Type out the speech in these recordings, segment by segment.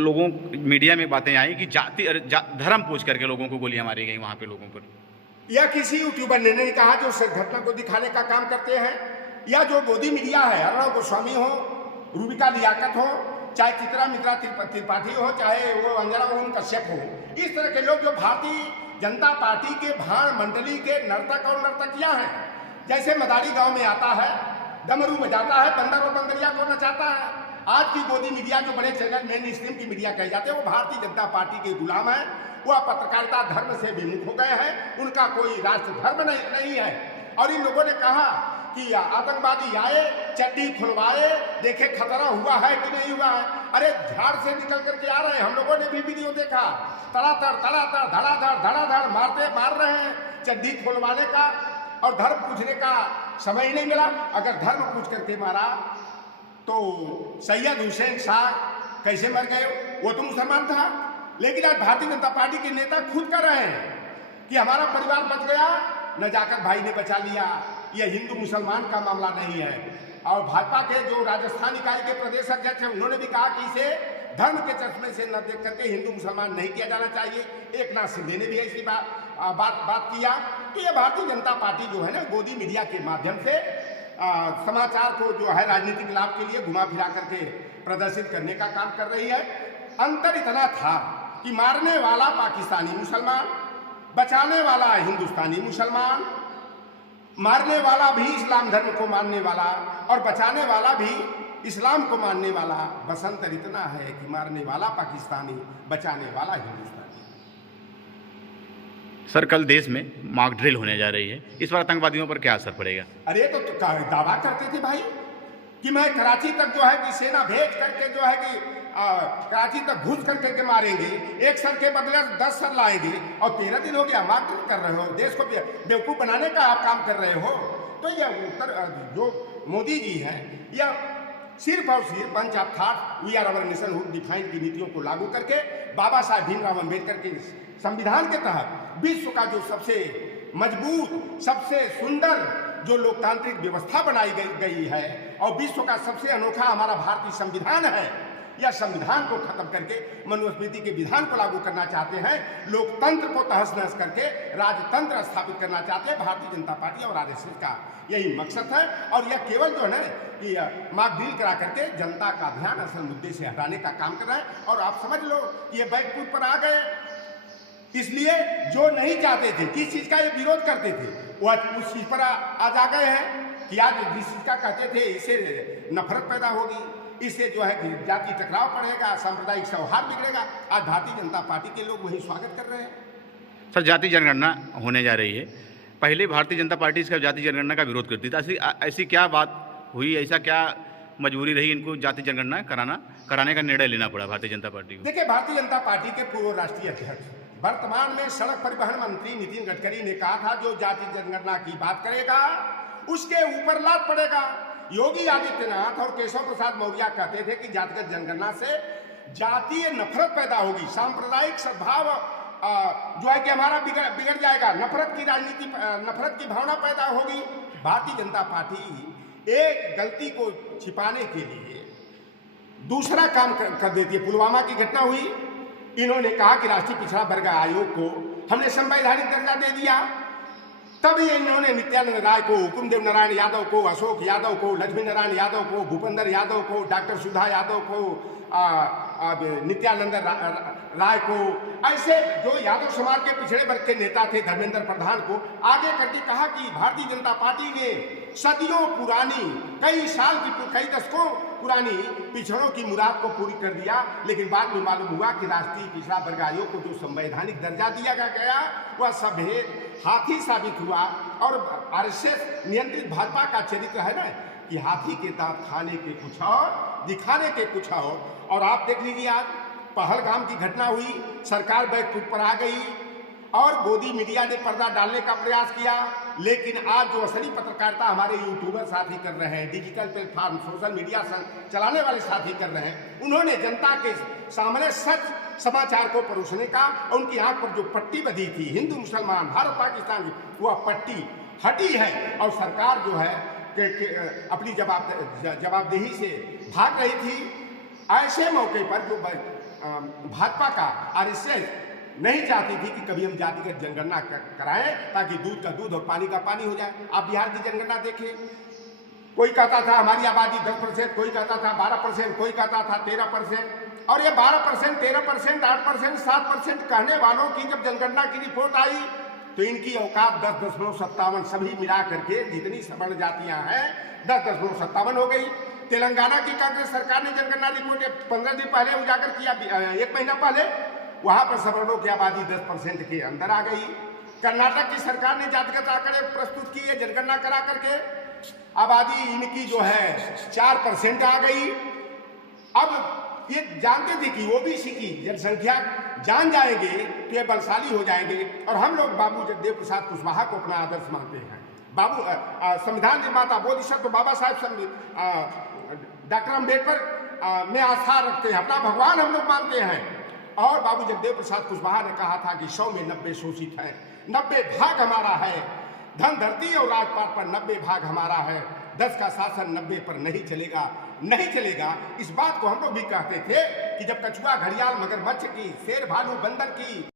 लोगों मीडिया में बातें आई कि धर्म पूछ करके लोगों को गोलियां मारी गई वहां पे लोगों पर। या किसी यूट्यूबर ने नहीं कहा जो उस घटना को दिखाने का काम करते हैं, या जो गोदी मीडिया है, अर्णव गोस्वामी हो, रूबिका लियाकत हो, चाहे चित्रा मित्रा त्रिपाठी हो, चाहे वो अंजना ओम कश्यप हो, इस तरह के लोग जो भारतीय जनता पार्टी के भाण मंडली के नर्तक और नर्तकियां हैं, जैसे मदारी गांव में आता है, डमरू बजाता है, बंदर और बंदरिया को नचाता है। आज की गोदी मीडिया जो बड़े चैनल मेन स्ट्रीम की मीडिया कहे जाते हैं, वो भारतीय जनता पार्टी के गुलाम है। वह पत्रकारिता धर्म से विमुख हो गए हैं, उनका कोई राष्ट्र धर्म नहीं है। और इन लोगों ने कहा कि आतंकवादी आए, चड्डी खुलवाए, देखे खतरा हुआ है कि नहीं हुआ है। अरे झाड़ से निकल करके आ रहे हैं, हम लोगों ने भी वीडियो देखा, तड़ातड़ धड़ाधड़ मार रहे हैं। चड्डी खुलवाने का और धर्म पूछने का समय ही नहीं मिला। अगर धर्म पूछ करके मारा तो सैयद हुसैन शाह कैसे मर गए, वो तो मुसलमान था। लेकिन आज भारतीय जनता पार्टी के नेता खुद कर रहे हैं कि हमारा परिवार बच गया, नजाकत भाई ने बचा लिया। यह हिंदू मुसलमान का मामला नहीं है। और भाजपा के जो राजस्थान इकाई के प्रदेश अध्यक्ष हैं, उन्होंने भी कहा कि इसे धर्म के चश्मे से न देख करके हिंदू मुसलमान नहीं किया जाना चाहिए। एकनाथ शिंदे ने भी ऐसी बात किया। तो ये भारतीय जनता पार्टी जो है ना, गोदी मीडिया के माध्यम से समाचार को जो है राजनीतिक लाभ के लिए घुमा फिरा करके प्रदर्शित करने का काम कर रही है। अंतर इतना था कि मारने वाला पाकिस्तानी मुसलमान, बचाने वाला हिंदुस्तानी मुसलमान, मारने वाला भी इस्लाम धर्म को मानने वाला और बचाने वाला भी इस्लाम को मानने वाला। बस अंतर इतना है कि मारने वाला पाकिस्तानी, बचाने वाला हिंदुस्तानी। सर, कल देश में मॉक ड्रिल होने जा रही है, इस बार आतंकवादियों पर क्या असर पड़ेगा? अरे तो दावा करते थे भाई कि मैं कराची तक जो है कि सेना भेज करके जो है कि कराची तक घुस करके के मारेंगे, एक सर के बदले 10 सर लाएंगे। और 13 दिन हो गया मॉक ड्रिल कर रहे हो, देश को बेवकूफ बनाने का आप काम कर रहे हो। तो यह उत्तर जो मोदी जी हैं, यह सिर्फ और सिर्फ bunch of thought we are our nation who define की नीतियों को लागू करके बाबा साहब भीमराव अम्बेडकर के संविधान के तहत विश्व का जो सबसे मजबूत, सबसे सुंदर जो लोकतांत्रिक व्यवस्था बनाई गई है और विश्व का सबसे अनोखा हमारा भारतीय संविधान है, यह संविधान को खत्म करके मनुस्मृति के विधान को लागू करना चाहते हैं। लोकतंत्र को तहस नहस करके राजतंत्र स्थापित करना चाहते हैं भारतीय जनता पार्टी और आरएसएस का यही मकसद है। और यह केवल जो है ना कि मॉक ड्रिल करा करके जनता का ध्यान असल मुद्दे से हटाने का काम कर रहा है। और आप समझ लो कि ये बैकफुट पर आ गए, इसलिए जो नहीं चाहते थे, किस चीज का ये विरोध करते थे, वह उस चीज पर आज आ गए हैं कि आज जिस चीज का कहते थे इससे नफरत पैदा होगी, इससे जो है कि जाति टकराव पड़ेगा, सांप्रदायिक सौहार्द बिगड़ेगा। आज भारतीय जनता पार्टी के लोग वही स्वागत कर रहे हैं। सर, जाति जनगणना होने जा रही है, पहले भारतीय जनता पार्टी इसका जाति जनगणना का विरोध करती थी, ऐसी क्या बात हुई, ऐसा क्या मजबूरी रही इनको जाति जनगणना कराने का निर्णय लेना पड़ा भारतीय जनता पार्टी को? देखिए, भारतीय जनता पार्टी के पूर्व राष्ट्रीय अध्यक्ष, वर्तमान में सड़क परिवहन मंत्री नितिन गडकरी ने कहा था जो जाति जनगणना की बात करेगा उसके ऊपर लात पड़ेगा। योगी आदित्यनाथ और केशव प्रसाद मौर्य कहते थे कि जातिगत जनगणना से जातीय नफरत पैदा होगी, सांप्रदायिक सद्भाव जो है कि हमारा बिगड़ जाएगा, नफरत की राजनीति, नफरत की भावना पैदा होगी। भारतीय जनता पार्टी एक गलती को छिपाने के लिए दूसरा काम कर देती है। पुलवामा की घटना हुई, इन्होंने कहा कि राष्ट्रीय पिछड़ा वर्ग आयोग को हमने संवैधानिक दर्जा दे दिया, तब ये इन्होंने नित्यानंद राय को, हुकुमदेव नारायण यादव को, अशोक यादव को, लक्ष्मी नारायण यादव को, भूपेंद्र यादव को, डॉक्टर सुधा यादव को, नित्यानंद राय को, ऐसे जो यादव समाज के पिछड़े वर्ग के नेता थे, धर्मेंद्र प्रधान को आगे करके कहा कि भारतीय जनता पार्टी ने सदियों पुरानी, कई साल की, कई दशकों पुरानी पिछड़ों की मुराद को पूरी कर दिया। लेकिन बाद में मालूम हुआ कि राष्ट्रीय पिछड़ा वर्ग आयोग को जो संवैधानिक दर्जा दिया गया वह सभेद हाथी साबित हुआ। और आरएसएस नियंत्रित भाजपा का चरित्र है ना कि हाथी के दांत खाने के कुछ और, दिखाने के कुछ और आप देख लीजिए, आज पहलगाम की घटना हुई, सरकार बैकफुट पर आ गई और गोदी मीडिया ने पर्दा डालने का प्रयास किया। लेकिन आज जो असली पत्रकारिता हमारे यूट्यूबर साथी कर रहे हैं, डिजिटल प्लेटफॉर्म, सोशल मीडिया चलाने वाले साथी कर रहे हैं, उन्होंने जनता के सामने सच समाचार को परोसने का, उनकी आंख पर जो पट्टी बंधी थी हिंदू मुसलमान भारत पाकिस्तान की, वह पट्टी हटी है। और सरकार जो है अपनी जवाबदेही से भाग रही थी। ऐसे मौके पर जो भाजपा का आरएसएस नहीं चाहती थी कि कभी हम जातिगत जनगणना कराएं ताकि दूध का दूध और पानी का पानी हो जाए। आप बिहार की जनगणना देखिए, कोई कहता था हमारी आबादी 10%, कोई कहता था 12%, कोई कहता था 13%। और ये 12%, 13%, 8%, 7% कहने वालों की जब जनगणना की रिपोर्ट आई तो इनकी औकात 10.57 सभी मिला करके जितनी सवर्ण जातियां हैं 10.57 हो गई। तेलंगाना की कांग्रेस सरकार ने जनगणना रिपोर्ट 15 दिन पहले उजागर किया, 1 महीना पहले, वहां पर सवर्णों की आबादी 10% के अंदर आ गई। कर्नाटक की सरकार ने जातिगत आंकड़े प्रस्तुत किए, जनगणना करा करके आबादी इनकी जो है 4% आ गई। अब ये जानते थे कि ओबीसी की जनसंख्या जान जाएंगे तो ये बलशाली हो जाएंगे, और हम लोग बाबू जगदेव प्रसाद कुशवाहा को अपना आदर्श मानते हैं। बाबू संविधान निर्माता बोधिसत्व बाबा साहब डॉक्टर अम्बेडकर में आस्था रखते हैं, अपना भगवान हम लोग मानते हैं। और बाबू जगदेव प्रसाद कुशवाहा ने कहा था कि 100 में 90 शोषित है, 90 भाग हमारा है, धन धरती और राजपाट पर 90 भाग हमारा है, 10 का शासन 90 पर नहीं चलेगा, नहीं चलेगा। इस बात को हम लोग भी कहते थे कि जब कछुआ घड़ियाल मगरमच्छ की, शेर भालू बंदर की,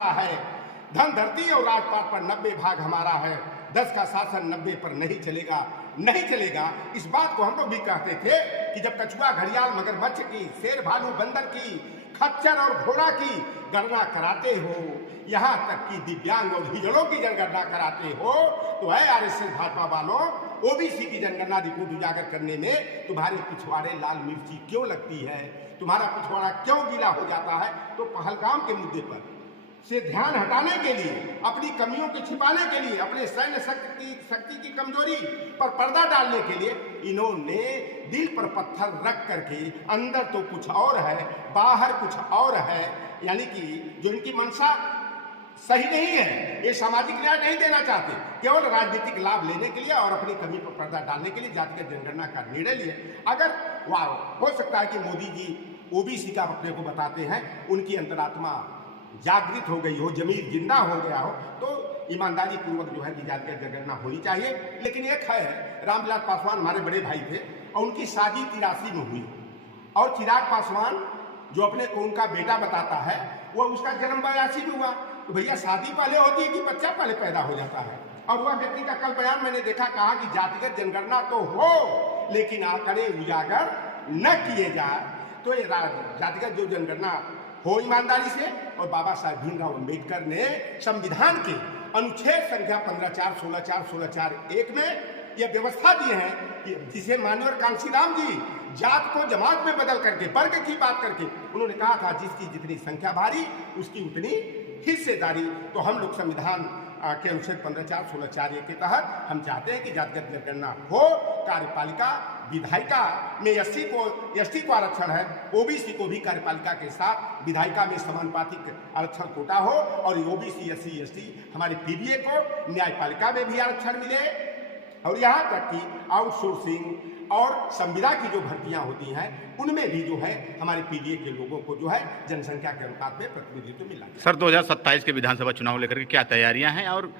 है, धन धरती और राजपाट पर 90 भाग हमारा है, 10 का शासन 90 पर नहीं चलेगा, नहीं चलेगा। इस बात को हम लोग भी कहते थे कि जब कछुआ घड़ियाल मगरमच्छ की, शेर भालू बंदर की, खच्चर और घोड़ा की गणना कराते हो, यहाँ तक कि दिव्यांग और हिजड़ों की जनगणना कराते हो, तो है आरएसएस भाजपा वालों, ओबीसी की जनगणना रिपोर्ट उजागर करने में तुम्हारे पिछवाड़े लाल मिर्ची क्यों लगती है, तुम्हारा पिछवाड़ा क्यों गीला हो जाता है? तो पहलगाम के मुद्दे पर से ध्यान हटाने के लिए, अपनी कमियों को छिपाने के लिए, अपने सैन्य शक्ति की कमजोरी पर पर्दा डालने के लिए इन्होंने दिल पर पत्थर रख करके अंदर तो कुछ और है, बाहर कुछ और है, यानी कि जो इनकी मंशा सही नहीं है, ये सामाजिक न्याय नहीं देना चाहते, केवल राजनीतिक लाभ लेने के लिए और अपनी कमी पर पर्दा डालने के लिए जातिगत जनगणना का निर्णय लिए। अगर वाह हो सकता है कि मोदी जी ओबीसी का अपने को बताते हैं, उनकी अंतरात्मा जागृत हो गई हो, जमीर जिंदा हो गया हो, तो ईमानदारी पूर्वक जो है कि जातिगत जनगणना होनी चाहिए। लेकिन एक है, रामविलास पासवान हमारे बड़े भाई थे और उनकी शादी 83 में हुई, और चिराग पासवान जो अपने को उनका बेटा बताता है, वो उसका जन्म 82 में हुआ। तो भैया शादी पहले होती है कि बच्चा पहले पैदा हो जाता है? और वह व्यक्ति का कल बयान मैंने देखा, कहा कि जातिगत जनगणना तो हो लेकिन आंकड़े उजागर न किए जाए, तो ये जातिगत जो जनगणना हो ईमानदारी से। और बाबा साहब भीमराव अम्बेडकर ने संविधान के अनुच्छेद संख्या 15(4), 16(4), 16(4)(1) में यह व्यवस्था दी है कि जिसे माननीय कांशीराम जी जात को जमात में बदल करके, वर्ग की बात करके उन्होंने कहा था, जिसकी जितनी संख्या भारी उसकी उतनी हिस्सेदारी। तो हम लोग संविधान के अनुच्छेद 15(4), 16(4)(1) के तहत हम चाहते हैं कि जातिगत जनगणना हो। कार्यपालिका विधायिका में एसटी को आरक्षण है, ओबीसी को भी कार्यपालिका के साथ विधायिका में समानुपातिक आरक्षण कोटा हो, और ओबीसी SC ST हमारे पीडीए को न्यायपालिका में भी आरक्षण मिले। और यहाँ तक कि आउटसोर्सिंग और संविदा की जो भर्तियां होती हैं उनमें भी जो है हमारे पीडीए के लोगों को जो है जनसंख्या के अनुपात में प्रतिनिधित्व मिला। सर 2027 के विधानसभा चुनाव लेकर के क्या तैयारियां हैं, और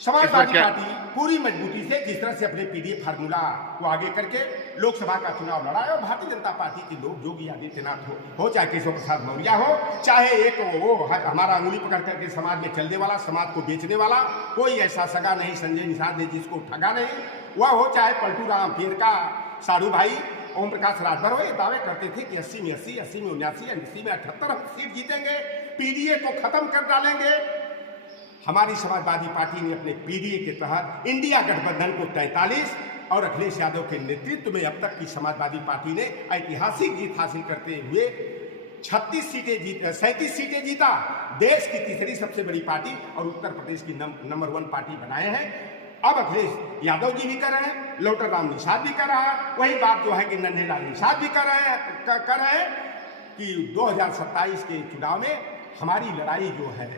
समाजवादी पार्टी पूरी मजबूती से जिस तरह से अपने पीडीए फार्मूला को आगे करके लोकसभा का चुनाव लड़ा है, और भारतीय जनता पार्टी के लोग योगी आदित्यनाथ हो चाहे केशव प्रसाद मौर्य हो, चाहे एक वो हमारा अंगुली पकड़ करके समाज में चलने वाला, समाज को बेचने वाला, कोई ऐसा सगा नहीं संजय निषाद ने जिसको ठगा नहीं, वह हो चाहे पलटू राम फिर का साधु भाई ओम प्रकाश राजभर हो, ये दावे करते थे कि 80 में 80, 80 में 79, 80 में 78 सीट जीतेंगे, पीडीए को खत्म कर डालेंगे। हमारी समाजवादी पार्टी ने अपने पीडीए के तहत इंडिया गठबंधन को 43 और अखिलेश यादव के नेतृत्व में अब तक की समाजवादी पार्टी ने ऐतिहासिक जीत हासिल करते हुए 36 सीटें जीत 37 सीटें जीता, देश की तीसरी सबसे बड़ी पार्टी और उत्तर प्रदेश की नंबर 1 पार्टी बनाए हैं। अब अखिलेश यादव जी भी कर रहे हैं, लौटर राम निषाद भी कर रहा है, वही बात जो है कि नन्हेलाल निषाद भी कर रहे हैं कि 2027 के चुनाव में हमारी लड़ाई जो है,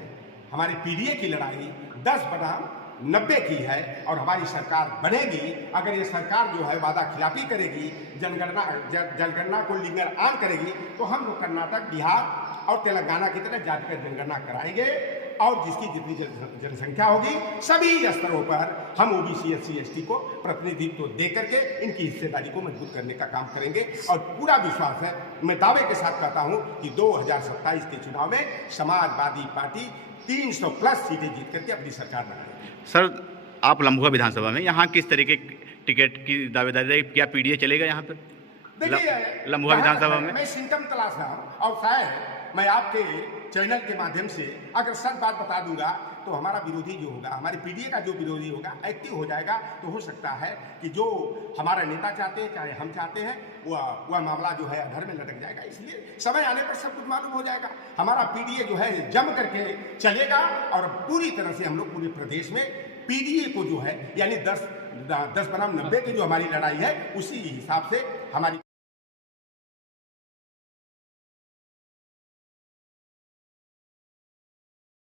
हमारी पीडीए की लड़ाई 10 बनाम 90 की है और हमारी सरकार बनेगी। अगर ये सरकार जो है वादा खिलाफी करेगी, जनगणना को लिंगर आम करेगी, तो हम लोग कर्नाटक, बिहार और तेलंगाना की तरह जातिगत जनगणना कराएंगे और जिसकी जितनी जनसंख्या होगी सभी स्तरों पर हम ओबीसी, एससी, एसटी को प्रतिनिधित्व दे करके इनकी हिस्सेदारी को मजबूत करने का काम करेंगे। और पूरा विश्वास है, मैं दावे के साथ कहता हूं कि 2027 के चुनाव में समाजवादी पार्टी 300 प्लस सीटें जीत करके अपनी सरकार बनाएगी। सर, आप लम्बुआ विधानसभा में यहाँ किस तरीके टिकट की दावेदारी रही? क्या पीडीए चलेगा यहाँ पर लम्बुआ विधानसभा में? मैं सिम्टम तलाश रहा हूँ और शायद मैं आपके चैनल के माध्यम से अगर सच बात बता दूंगा तो हमारा विरोधी जो होगा, हमारे पीडीए का जो विरोधी होगा, एक्टिव हो जाएगा। तो हो सकता है कि जो हमारा नेता चाहते हैं, चाहे हम चाहते हैं, वह मामला जो है अधर में लटक जाएगा। इसलिए समय आने पर सब कुछ मालूम हो जाएगा। हमारा पीडीए जो है जम करके चलेगा और पूरी तरह से हम लोग पूरे प्रदेश में पीडीए को जो है यानी 10 बनाम 90 की जो हमारी लड़ाई है, उसी हिसाब से हमारी